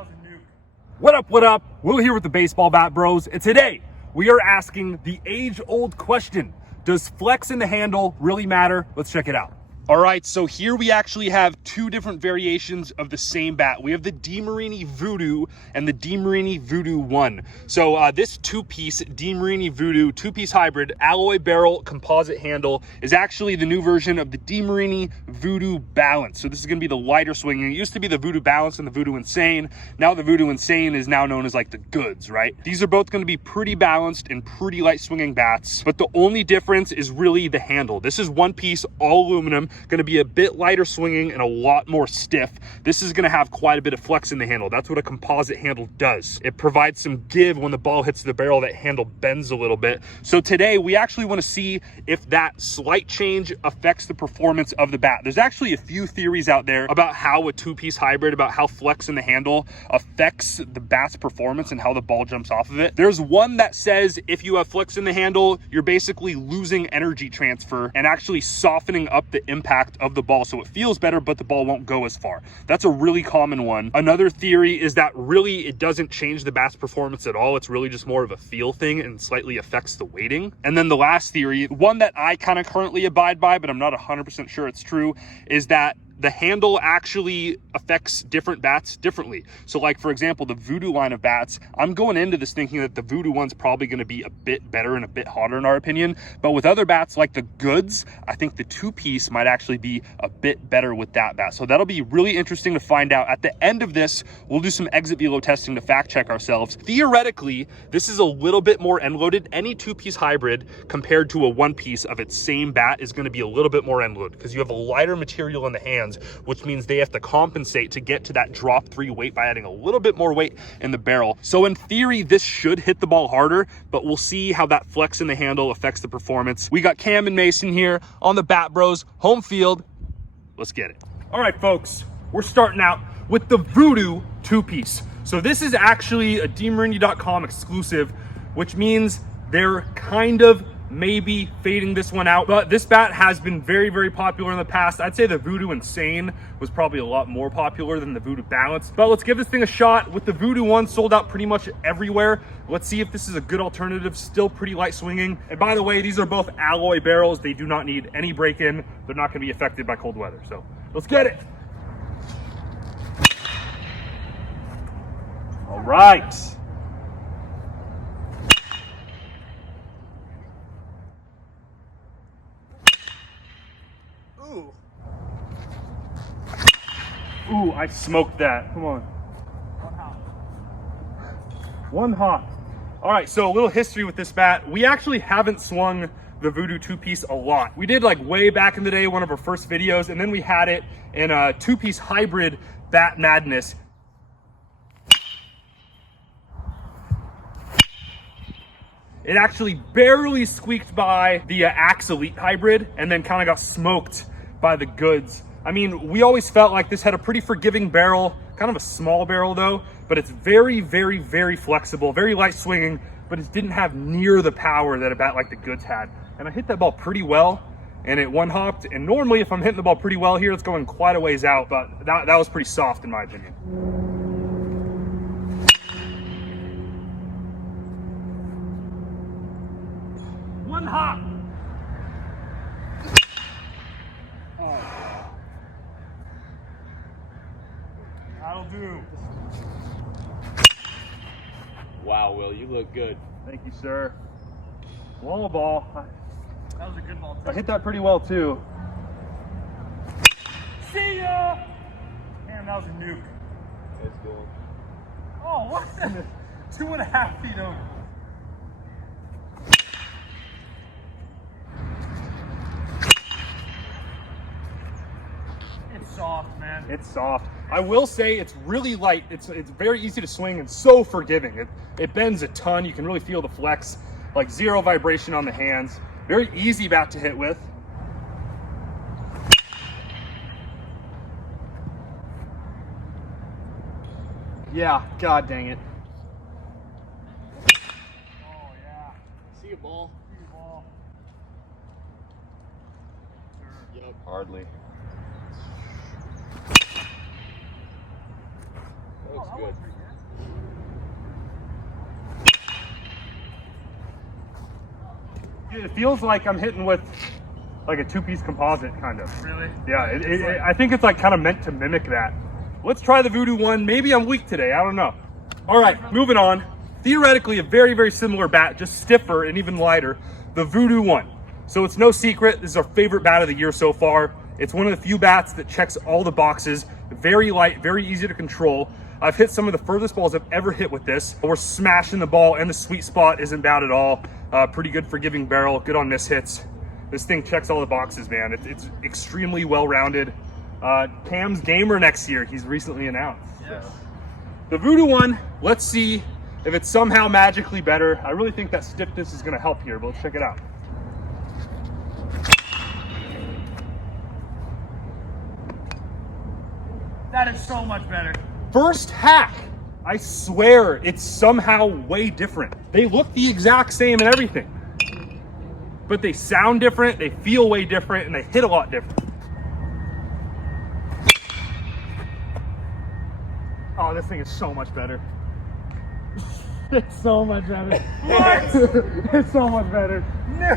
that was a nuke. What up, what up? Will here with the Baseball Bat Bros, and today we are asking the age-old question: does flex in the handle really matter? Let's check it out. All right, so here we actually have two different variations of the same bat. We have the DeMarini Voodoo and the DeMarini Voodoo One. So this two-piece DeMarini Voodoo two-piece hybrid alloy barrel composite handle is actually the new version of the DeMarini Voodoo Balance. So this is gonna be the lighter swinging. It used to be the Voodoo Balance and the Voodoo Insane. Now the Voodoo Insane is now known as like the goods, right? These are both gonna be pretty balanced and pretty light swinging bats, but the only difference is really the handle. This is one piece, all aluminum, going to be a bit lighter swinging and a lot more stiff. This is going to have quite a bit of flex in the handle. That's what a composite handle does. It provides some give when the ball hits the barrel. That handle bends a little bit. So today we actually want to see if that slight change affects the performance of the bat. There's actually a few theories out there about how a two-piece hybrid, about how flex in the handle affects the bat's performance and how the ball jumps off of it. There's one that says if you have flex in the handle, you're basically losing energy transfer and actually softening up the impact of the ball, so it feels better but the ball won't go as far. That's a really common one. Another theory is that really it doesn't change the bat's performance at all. It's really just more of a feel thing and slightly affects the weighting. And then the last theory, one that I kind of currently abide by but I'm not 100% sure it's true, is that the handle actually affects different bats differently. So like, for example, the Voodoo line of bats, I'm going into this thinking that the Voodoo one's probably gonna be a bit better and a bit hotter in our opinion. But with other bats like the goods, I think the two-piece might actually be a bit better with that bat. So that'll be really interesting to find out. At the end of this, we'll do some exit velo testing to fact check ourselves. Theoretically, this is a little bit more end loaded. Any two-piece hybrid compared to a one-piece of its same bat is gonna be a little bit more end loaded because you have a lighter material in the hands, which means they have to compensate to get to that drop 3 weight by adding a little bit more weight in the barrel. So in theory, this should hit the ball harder, but we'll see how that flex in the handle affects the performance. We got Cam and Mason here on the Bat Bros home field. Let's get it. All right, folks, we're starting out with the Voodoo two-piece. So this is actually a DeMarini.com exclusive, which means they're kind of maybe fading this one out, but this bat has been very, very popular in the past. I'd say the Voodoo Insane was probably a lot more popular than the Voodoo Balance, but let's give this thing a shot. With the Voodoo one sold out pretty much everywhere, let's see if this is a good alternative. Still pretty light swinging, and by the way, these are both alloy barrels. They do not need any break-in. They're not going to be affected by cold weather, so let's get it. All right. Ooh, I smoked that. Come on. One hop. All right, so a little history with this bat. We actually haven't swung the Voodoo two-piece a lot. We did like way back in the day, one of our first videos, and then we had it in a two-piece hybrid Bat Madness. It actually barely squeaked by the Axe Elite hybrid and then kind of got smoked by the goods. I mean, we always felt like this had a pretty forgiving barrel, kind of a small barrel though, but it's very, very, very flexible, very light swinging, but it didn't have near the power that a bat like the goods had. And I hit that ball pretty well and it one hopped. And normally if I'm hitting the ball pretty well here, it's going quite a ways out, but that was pretty soft in my opinion. One hop. That'll do. Wow, Will, you look good. Thank you, sir. Wall ball. That was a good ball. I hit that pretty well too. See ya! Damn, that was a nuke. Let's go. Oh, what? 2.5 feet over. It's soft, man. It's soft. I will say it's really light. It's very easy to swing and so forgiving. It bends a ton. You can really feel the flex, like zero vibration on the hands. Very easy bat to hit with. Yeah, god dang it. Oh yeah. See a ball? See a ball. Sure. Yep. Hardly. Looks good. It feels like I'm hitting with like a two-piece composite, kind of. Really? Yeah, I think it's like kind of meant to mimic that. Let's try the Voodoo One. Maybe I'm weak today, I don't know. All right, moving on. Theoretically, a very, very similar bat, just stiffer and even lighter, the Voodoo One. So it's no secret, this is our favorite bat of the year so far. It's one of the few bats that checks all the boxes, very light, very easy to control. I've hit some of the furthest balls I've ever hit with this. We're smashing the ball and the sweet spot isn't bad at all. Pretty good forgiving barrel, good on miss hits. This thing checks all the boxes, man. It's extremely well-rounded. Cam's gamer next year, he's recently announced. Yes. So. The Voodoo One, let's see if it's somehow magically better. I really think that stiffness is gonna help here, but let's check it out. That is so much better. First hack, I swear it's somehow way different. They look the exact same and everything, but they sound different, they feel way different, and they hit a lot different. Oh, this thing is so much better. It's so much better. What? It's so much better. No.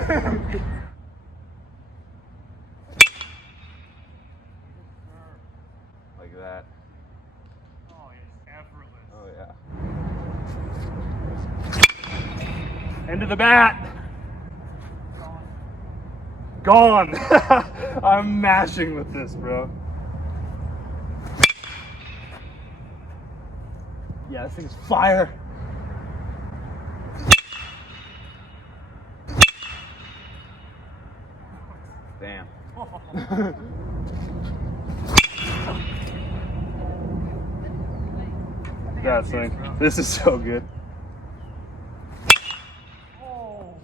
Like that. Oh, it's effortless. Oh yeah. End of the bat. Gone. I'm mashing with this, bro. Yeah, this thing's fire. Damn. That thing. This is so good. Oh.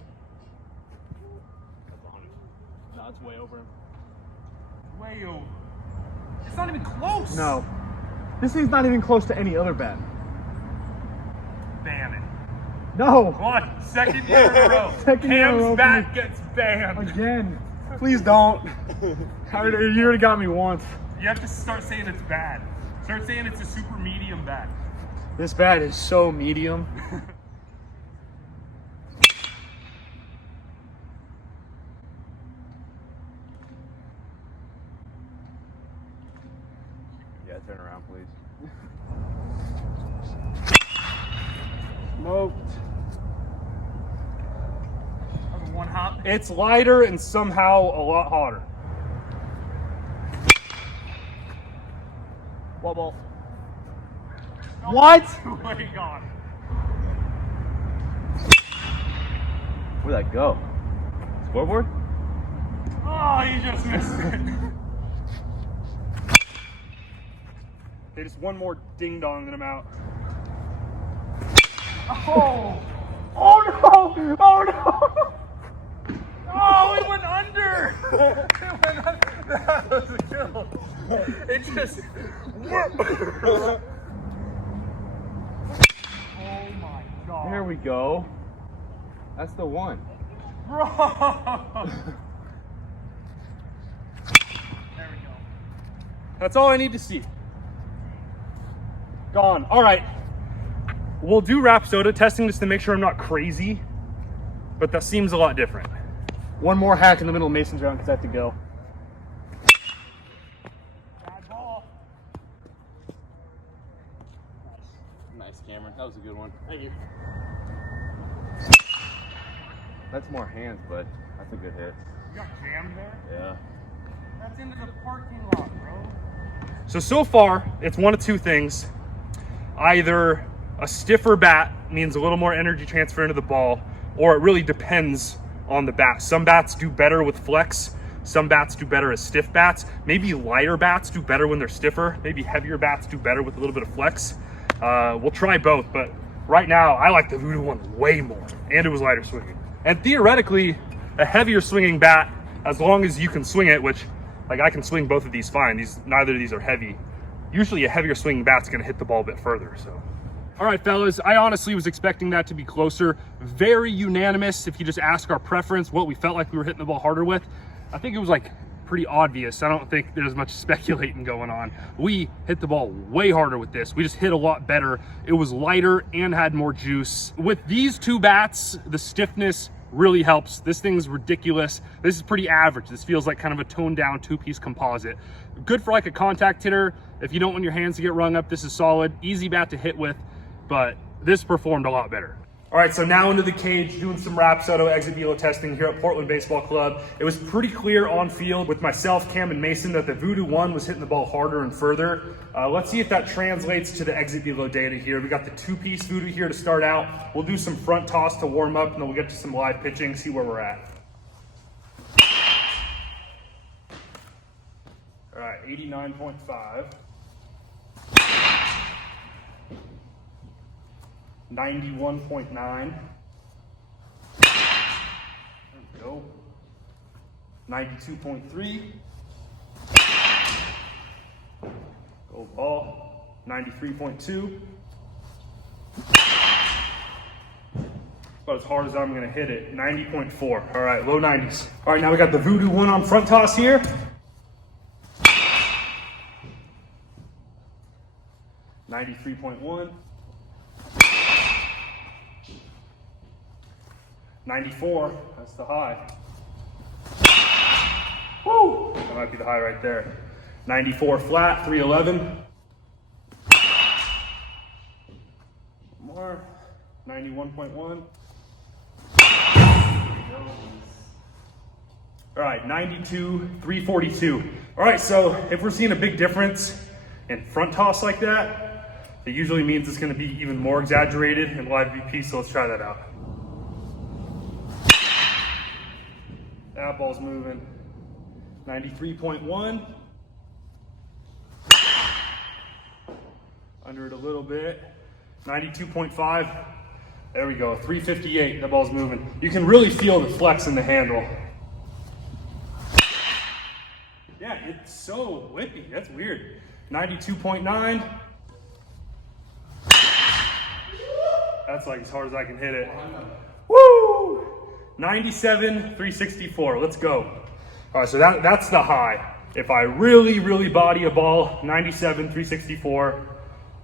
No, it's way over him. Way over. It's not even close. No. This thing's not even close to any other bat. Ban it. No. What? Second year in a row. Second year in a row Cam's for bat me. gets banned. Again. Please don't. You already got me once. You have to start saying it's bad. Start saying it's a super medium bat. This bat is so medium. Yeah, turn around, please. Smoked. That was one hop. It's lighter and somehow a lot hotter. What ball? What? Way gone. Where'd that go? Scoreboard? Oh, he just missed it. Okay, just one more ding dong and I'm out. Oh! Oh no! Oh no! Oh, it went under! It went under. That was a kill. It just. Oh my god. There we go. That's the one. Bro! There we go. That's all I need to see. Gone. All right. We'll do Rapsoda testing just to make sure I'm not crazy, but that seems a lot different. One more hack in the middle of Mason's round because I have to go. Bad ball. Nice, Cameron. That was a good one. Thank you. That's more hands, but that's a good hit. You got jammed there? Yeah. That's into the parking lot, bro. So far, it's one of two things. Either a stiffer bat means a little more energy transfer into the ball, or it really depends on the bat. Some bats do better with flex. Some bats do better as stiff bats. Maybe lighter bats do better when they're stiffer. Maybe heavier bats do better with a little bit of flex. We'll try both, but right now I like the Voodoo One way more, and it was lighter swinging. And theoretically, a heavier swinging bat, as long as you can swing it, which like I can swing both of these fine. Neither of these are heavy. Usually a heavier swinging bat's gonna hit the ball a bit further, so. All right, fellas, I honestly was expecting that to be closer. Very unanimous. If you just ask our preference, what we felt like we were hitting the ball harder with, I think it was like pretty obvious. I don't think there's much speculating going on. We hit the ball way harder with this. We just hit a lot better. It was lighter and had more juice. With these two bats, the stiffness really helps. This thing's ridiculous. This is pretty average. This feels like kind of a toned down two-piece composite. Good for like a contact hitter. If you don't want your hands to get rung up, this is solid. Easy bat to hit with, but this performed a lot better. All right, so now into the cage, doing some Rapsodo exit velo testing here at Portland Baseball Club. It was pretty clear on field with myself, Cam, and Mason that the Voodoo One was hitting the ball harder and further. Let's see if that translates to the exit velo data here. We got the two-piece Voodoo here to start out. We'll do some front toss to warm up, and then we'll get to some live pitching, see where we're at. All right, 89.5. 91.9. There we go. 92.3. Gold ball. 93.2. About as hard as I'm going to hit it. 90.4. All right, low 90s. All right, now we got the Voodoo One on front toss here. 93.1. 94, that's the high. Woo! That might be the high right there. 94 flat, 311. More. 91.1. All right, 92, 342. All right, so if we're seeing a big difference in front toss like that, it usually means it's going to be even more exaggerated in live VP, so let's try that out. That ball's moving. 93.1. Under it a little bit. 92.5. There we go. 358. That ball's moving. You can really feel the flex in the handle. Yeah, it's so whippy. That's weird. 92.9. That's like as hard as I can hit it. Woo! 97, 364. Let's go. All right, so that's the high. If I really body a ball, 97, 364.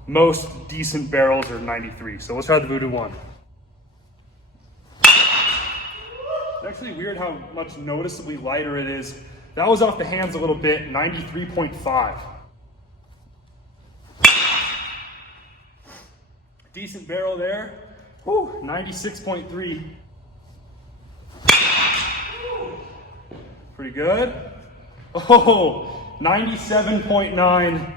Most decent barrels are 93. So let's try the Voodoo One. It's actually weird how much noticeably lighter it is. That was off the hands a little bit, 93.5. Decent barrel there. Woo, 96.3. Pretty good. Oh, 97.9.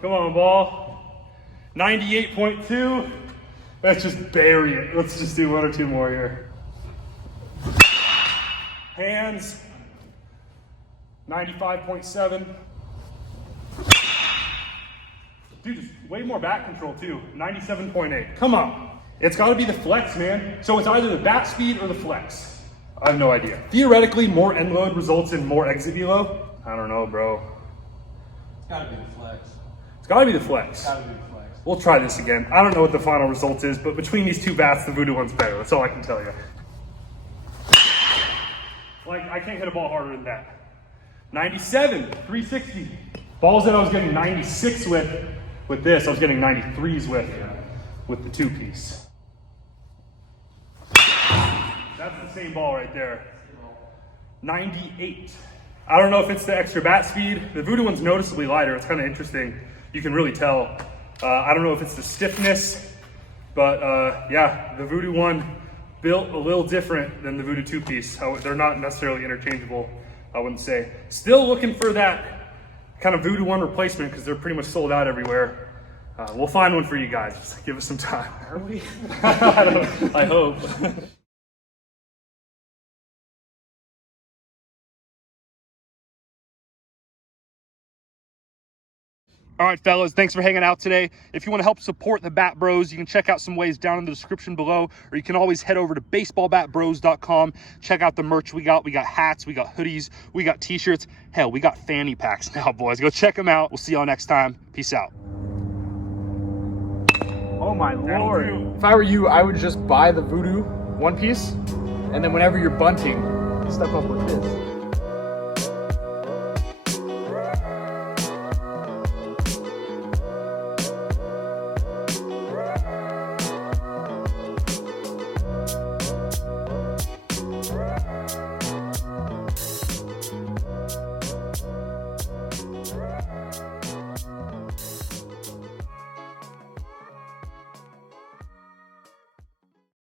Come on, ball. 98.2. Let's just bury it. Let's just do one or two more here. Hands. 95.7. Dude, just way more bat control too. 97.8. Come on. It's got to be the flex, man. So it's either the bat speed or the flex. I have no idea. Theoretically, more end load results in more exit velo. I don't know, bro. It's gotta be the flex. It's got to be the flex. It's gotta be the flex. We'll try this again. I don't know what the final result is, but between these two bats, the Voodoo One's better. That's all I can tell you. Like, I can't hit a ball harder than that. 97, 360. Balls that I was getting 96 with this, I was getting 93s with the two-piece. That's the same ball right there. 98. I don't know if it's the extra bat speed. The Voodoo One's noticeably lighter. It's kind of interesting. You can really tell. I don't know if it's the stiffness, but yeah, the Voodoo One built a little different than the Voodoo two-piece. They're not necessarily interchangeable, I wouldn't say. Still looking for that kind of Voodoo One replacement because they're pretty much sold out everywhere. We'll find one for you guys. Just give us some time. Are we? I hope. All right, fellas, thanks for hanging out today. If you want to help support the Bat Bros, you can check out some ways down in the description below, or you can always head over to baseballbatbros.com. Check out the merch we got. We got hats, we got hoodies, we got t-shirts. Hell, we got fanny packs now, boys. Go check them out. We'll see y'all next time. Peace out. Oh my lord. If I were you, I would just buy the Voodoo One piece, and then whenever you're bunting, step up with this.